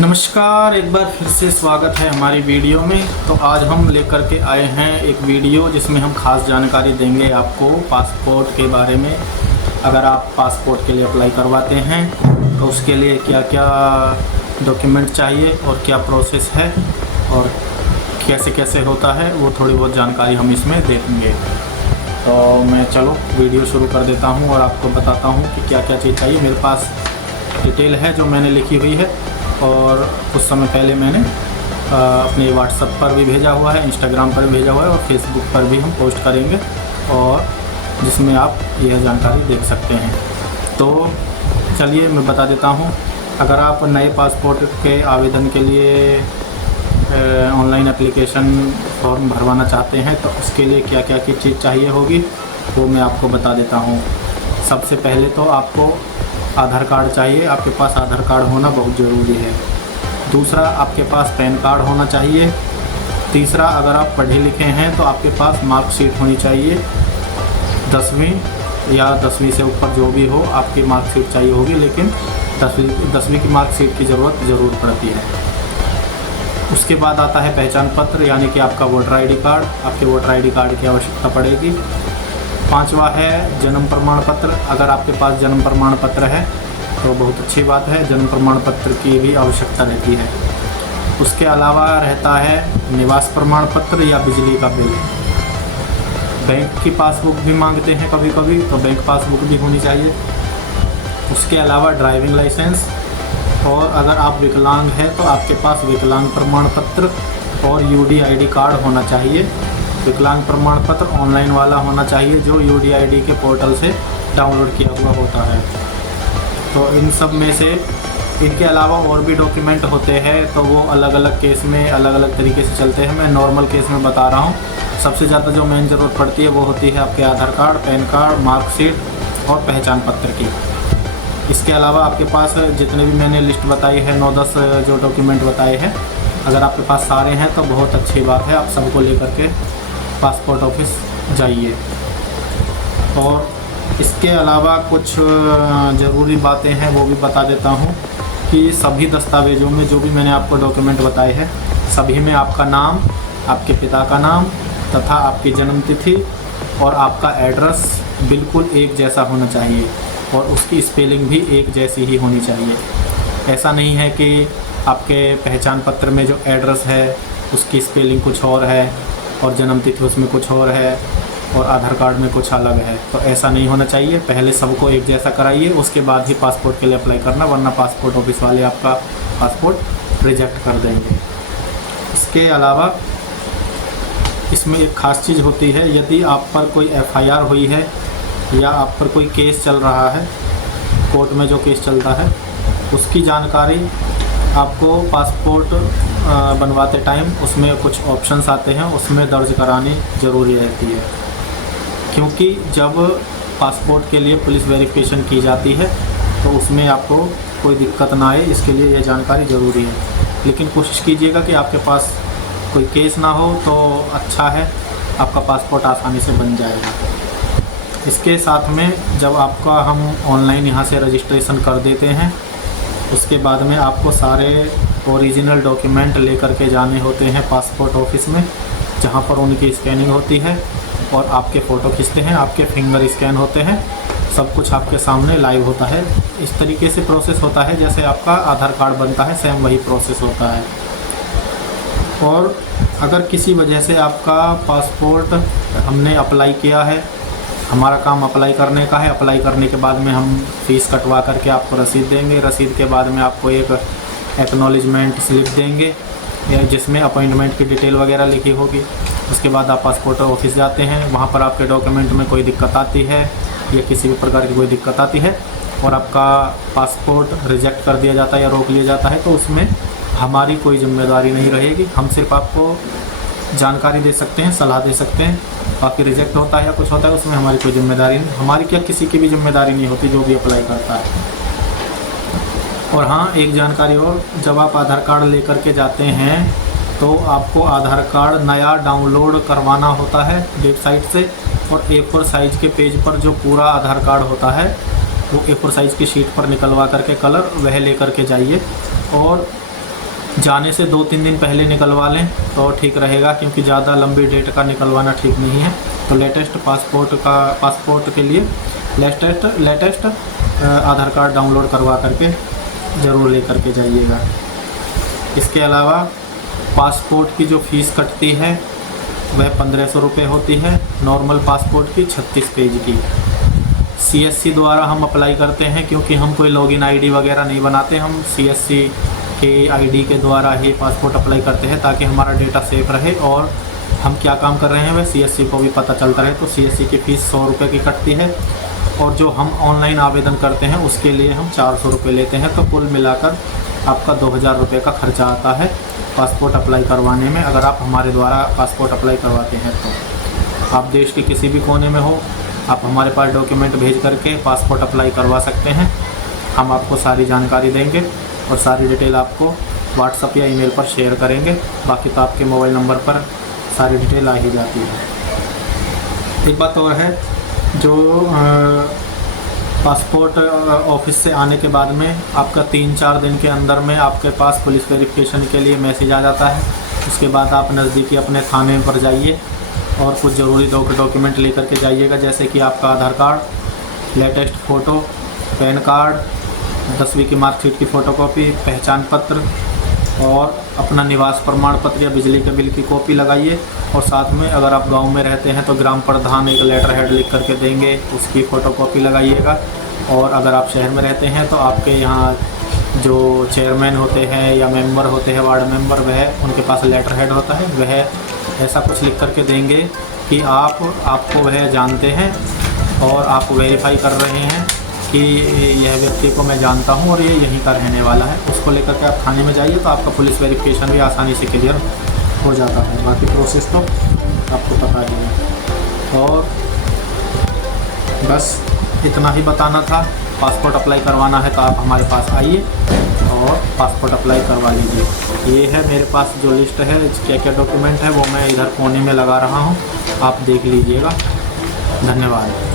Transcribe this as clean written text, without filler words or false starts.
नमस्कार, एक बार फिर से स्वागत है हमारी वीडियो में। तो आज हम लेकर के आए हैं एक वीडियो जिसमें हम खास जानकारी देंगे आपको पासपोर्ट के बारे में। अगर आप पासपोर्ट के लिए अप्लाई करवाते हैं तो उसके लिए क्या क्या डॉक्यूमेंट चाहिए और क्या प्रोसेस है और कैसे कैसे होता है, वो थोड़ी बहुत जानकारी हम इसमें देंगे। तो मैं चलो वीडियो शुरू कर देता हूँ और आपको बताता हूँ कि क्या क्या चीज़ चाहिए। मेरे पास डिटेल है जो मैंने लिखी हुई है और कुछ समय पहले मैंने अपने व्हाट्सएप पर भी भेजा हुआ है, इंस्टाग्राम पर भी भेजा हुआ है और फेसबुक पर भी हम पोस्ट करेंगे, और जिसमें आप यह जानकारी देख सकते हैं। तो चलिए मैं बता देता हूँ। अगर आप नए पासपोर्ट के आवेदन के लिए ऑनलाइन एप्लीकेशन फॉर्म भरवाना चाहते हैं तो उसके लिए क्या क्या की चीज़ चाहिए होगी वो मैं आपको बता देता हूँ। सबसे पहले तो आपको आधार कार्ड चाहिए। आपके पास आधार कार्ड होना बहुत ज़रूरी है। दूसरा, आपके पास पैन कार्ड होना चाहिए। तीसरा, अगर आप पढ़े लिखे हैं तो आपके पास मार्कशीट होनी चाहिए। 10वीं या 10वीं से ऊपर जो भी हो आपकी मार्कशीट चाहिए होगी, लेकिन 10वीं की मार्कशीट की ज़रूर पड़ती है। उसके बाद आता है पहचान पत्र, यानी कि आपका वोटर आईडी कार्ड। आपके वोटर आईडी कार्ड की आवश्यकता पड़ेगी। पांचवा है जन्म प्रमाण पत्र। अगर आपके पास जन्म प्रमाण पत्र है तो बहुत अच्छी बात है, जन्म प्रमाण पत्र की भी आवश्यकता रहती है। उसके अलावा रहता है निवास प्रमाण पत्र या बिजली का बिल। बैंक की पासबुक भी मांगते हैं कभी कभी, तो बैंक पासबुक भी होनी चाहिए। उसके अलावा ड्राइविंग लाइसेंस, और अगर आप विकलांग हैं तो आपके पास विकलांग प्रमाण पत्र और UDID कार्ड होना चाहिए। विकलांग प्रमाण पत्र ऑनलाइन वाला होना चाहिए जो UDID के पोर्टल से डाउनलोड किया हुआ होता है। तो इन सब में से इनके अलावा और भी डॉक्यूमेंट होते हैं, तो वो अलग अलग केस में अलग अलग तरीके से चलते हैं। मैं नॉर्मल केस में बता रहा हूँ। सबसे ज़्यादा जो मेन ज़रूरत पड़ती है वो होती है आपके आधार कार्ड, पैन कार्ड, मार्कशीट और पहचान पत्र की। इसके अलावा आपके पास जितने भी मैंने लिस्ट बताई है, 9-10 जो डॉक्यूमेंट बताए हैं, अगर आपके पास सारे हैं तो बहुत अच्छी बात है। आप सबको लेकर के पासपोर्ट ऑफिस जाइए। और इसके अलावा कुछ ज़रूरी बातें हैं वो भी बता देता हूँ कि सभी दस्तावेज़ों में जो भी मैंने आपको डॉक्यूमेंट बताए हैं, सभी में आपका नाम, आपके पिता का नाम तथा आपकी जन्म तिथि और आपका एड्रेस बिल्कुल एक जैसा होना चाहिए, और उसकी स्पेलिंग भी एक जैसी ही होनी चाहिए। ऐसा नहीं है कि आपके पहचान पत्र में जो एड्रेस है उसकी स्पेलिंग कुछ और है और जन्म तिथि उसमें कुछ और है और आधार कार्ड में कुछ अलग है, तो ऐसा नहीं होना चाहिए। पहले सबको एक जैसा कराइए, उसके बाद ही पासपोर्ट के लिए अप्लाई करना, वरना पासपोर्ट ऑफिस वाले आपका पासपोर्ट रिजेक्ट कर देंगे। इसके अलावा इसमें एक ख़ास चीज़ होती है, यदि आप पर कोई FIR हुई है या आप पर कोई केस चल रहा है, कोर्ट में जो केस चलता है, उसकी जानकारी आपको पासपोर्ट बनवाते टाइम उसमें कुछ ऑप्शंस आते हैं, उसमें दर्ज करानी ज़रूरी रहती है। क्योंकि जब पासपोर्ट के लिए पुलिस वेरिफिकेशन की जाती है तो उसमें आपको कोई दिक्कत ना आए, इसके लिए यह जानकारी ज़रूरी है। लेकिन कोशिश कीजिएगा कि आपके पास कोई केस ना हो, तो अच्छा है, आपका पासपोर्ट आसानी से बन जाएगा। इसके साथ में जब आपका हम ऑनलाइन यहाँ से रजिस्ट्रेशन कर देते हैं, उसके बाद में आपको सारे ओरिजिनल डॉक्यूमेंट लेकर के जाने होते हैं पासपोर्ट ऑफिस में, जहाँ पर उनकी स्कैनिंग होती है और आपके फ़ोटो खींचते हैं, आपके फिंगर स्कैन होते हैं, सब कुछ आपके सामने लाइव होता है। इस तरीके से प्रोसेस होता है जैसे आपका आधार कार्ड बनता है, सेम वही प्रोसेस होता है। और अगर किसी वजह से आपका पासपोर्ट हमने अप्लाई किया है, हमारा काम अप्लाई करने का है, अप्लाई करने के बाद में हम फ़ीस कटवा करके आपको रसीद देंगे। रसीद के बाद में आपको एक एक्नॉलेजमेंट स्लिप देंगे या जिसमें अपॉइंटमेंट की डिटेल वगैरह लिखी होगी। उसके बाद आप पासपोर्ट ऑफिस जाते हैं, वहाँ पर आपके डॉक्यूमेंट में कोई दिक्कत आती है या किसी भी प्रकार की कोई दिक्कत आती है और आपका पासपोर्ट रिजेक्ट कर दिया जाता है या रोक लिया जाता है, तो उसमें हमारी कोई जिम्मेदारी नहीं रहेगी। हम सिर्फ आपको जानकारी दे सकते हैं, सलाह दे सकते हैं। बाकी रिजेक्ट होता है या कुछ होता है उसमें हमारी कोई जिम्मेदारी नहीं, हमारी क्या किसी की भी जिम्मेदारी नहीं होती जो भी अप्लाई करता है। और हाँ, एक जानकारी और, जब आप आधार कार्ड लेकर के जाते हैं तो आपको आधार कार्ड नया डाउनलोड करवाना होता है वेबसाइट से, और A4 साइज़ के पेज पर जो पूरा आधार कार्ड होता है वो A4 साइज़ की शीट पर निकलवा करके कलर वह लेकर के जाइए। और जाने से 2-3 दिन पहले निकलवा लें तो ठीक रहेगा, क्योंकि ज़्यादा लंबी डेट का निकलवाना ठीक नहीं है। तो लेटेस्ट पासपोर्ट के लिए लेटेस्ट आधार कार्ड डाउनलोड करवा करके ज़रूर ले करके जाइएगा। इसके अलावा पासपोर्ट की जो फ़ीस कटती है वह 1500 रुपये होती है, नॉर्मल पासपोर्ट की 36 पेज की। CSC द्वारा हम अप्लाई करते हैं, क्योंकि हम कोई लॉगिन आईडी वगैरह नहीं बनाते, हम CSC के आईडी के द्वारा ही पासपोर्ट अप्लाई करते हैं, ताकि हमारा डेटा सेफ रहे और हम क्या काम कर रहे हैं वह CSC को भी पता चलता रहे। तो CSC की फ़ीस 100 रुपये की कटती है, और जो हम ऑनलाइन आवेदन करते हैं उसके लिए हम 400 रुपये लेते हैं। तो कुल मिलाकर आपका 2000 रुपये का खर्चा आता है पासपोर्ट अप्लाई करवाने में, अगर आप हमारे द्वारा पासपोर्ट अप्लाई करवाते हैं। तो आप देश के किसी भी कोने में हो, आप हमारे पास डॉक्यूमेंट भेज करके पासपोर्ट अप्लाई करवा सकते हैं। हम आपको सारी जानकारी देंगे और सारी डिटेल आपको व्हाट्सएप या ईमेल पर शेयर करेंगे। बाकी तो आपके मोबाइल नंबर पर सारी डिटेल आ ही जाती है। एक बात और है, जो पासपोर्ट ऑफिस से आने के बाद में आपका 3-4 दिन के अंदर में आपके पास पुलिस वेरिफिकेशन के लिए मैसेज आ जाता है। उसके बाद आप नज़दीकी अपने थाने पर जाइए और कुछ ज़रूरी डॉक्यूमेंट लेकर के जाइएगा, जैसे कि आपका Aadhaar card, latest photo, PAN card, 10वीं की मार्कशीट की फ़ोटोकॉपी, पहचान पत्र और अपना निवास प्रमाण पत्र या बिजली के बिल की कॉपी लगाइए। और साथ में अगर आप गांव में रहते हैं तो ग्राम प्रधान एक लेटर हेड लिख करके देंगे, उसकी फ़ोटोकॉपी लगाइएगा। और अगर आप शहर में रहते हैं तो आपके यहाँ जो चेयरमैन होते हैं या मेंबर होते हैं, वार्ड मेंबर, वह उनके पास लेटर हेड होता है, वह ऐसा कुछ लिख करके देंगे कि आपको वह जानते हैं और आप वेरीफाई कर रहे हैं कि यह व्यक्ति को मैं जानता हूं और ये यहीं का रहने वाला है। उसको लेकर के आप थाने में जाइए तो आपका पुलिस वेरिफिकेशन भी आसानी से क्लियर हो जाता है। बाकी प्रोसेस तो आपको पता ही है। और बस इतना ही बताना था। पासपोर्ट अप्लाई करवाना है तो आप हमारे पास आइए और पासपोर्ट अप्लाई करवा लीजिए। ये है मेरे पास जो लिस्ट है, क्या क्या डॉक्यूमेंट है वो मैं इधर कोने में लगा रहा हूँ, आप देख लीजिएगा। धन्यवाद।